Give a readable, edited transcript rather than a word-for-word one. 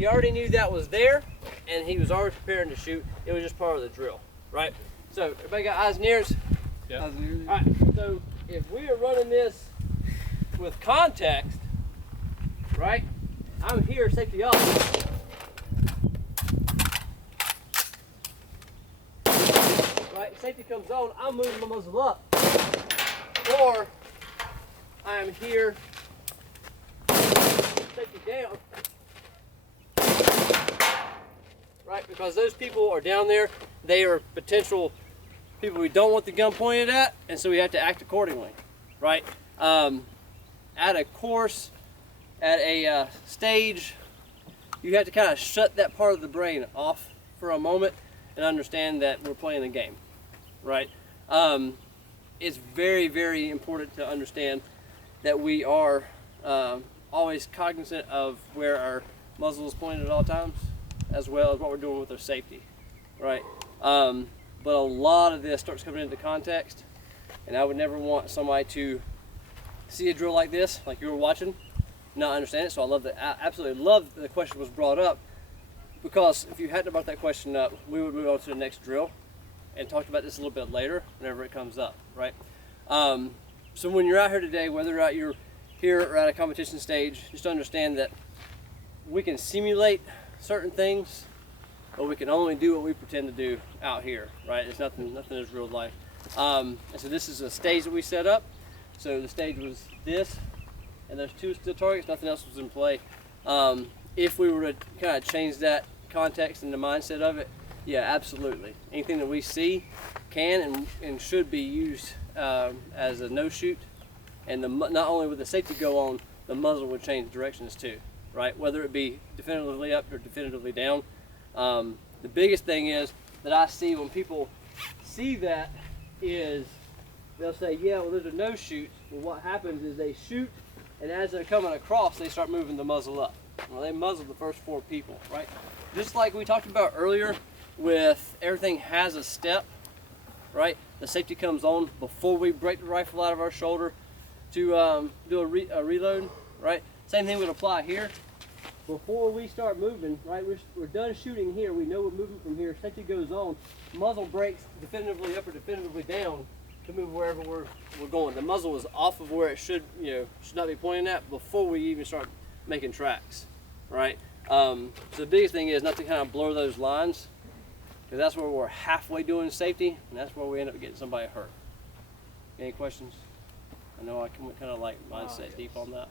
he already knew that was there, and he was already preparing to shoot. It was just part of the drill, right? So everybody got eyes and ears? Yeah. Eyes and ears. All right, so if we are running this with context, right? I'm here, safety off. Right, safety comes on, I'm moving my muzzle up. Or I am here, safety down. Right, because those people are down there, they are potential people we don't want the gun pointed at, and so we have to act accordingly, right? At a course, at a stage, you have to kind of shut that part of the brain off for a moment and understand that we're playing a game, right? It's very, very important to understand that we are always cognizant of where our muzzle is pointed at all times, as well as what we're doing with our safety, right? But a lot of this starts coming into context, and I would never want somebody to see a drill like this, like you were watching, not understand it. So I absolutely love that the question was brought up, because if you hadn't brought that question up, we would move on to the next drill and talk about this a little bit later whenever it comes up, right? So when you're out here today, whether or not you're here or at a competition stage, just understand that we can simulate certain things, but we can only do what we pretend to do out here, right? It's nothing is real life. And so this is a stage that we set up. So the stage was this, and there's two still targets, nothing else was in play. If we were to kind of change that context and the mindset of it, yeah, absolutely. Anything that we see can and should be used as a no-shoot, and not only would the safety go on, the muzzle would change directions too, right? Whether it be definitively up or definitively down. The biggest thing is that I see when people see that is they'll say, yeah, well, there's a no-shoot. Well, what happens is they shoot, and as they're coming across, they start moving the muzzle up. Well, they muzzle the first 4 people, right? Just like we talked about earlier with everything has a step, right? The safety comes on before we break the rifle out of our shoulder to do a reload, right? Same thing would apply here. Before we start moving, right, we're done shooting here, we know we're moving from here, safety goes on, muzzle breaks definitively up or definitively down to move wherever we're going. The muzzle is off of where it should not be pointing at before we even start making tracks, right? So the biggest thing is not to kind of blur those lines, because that's where we're halfway doing safety, and that's where we end up getting somebody hurt. Any questions? I know I kind of like mindset deep on that.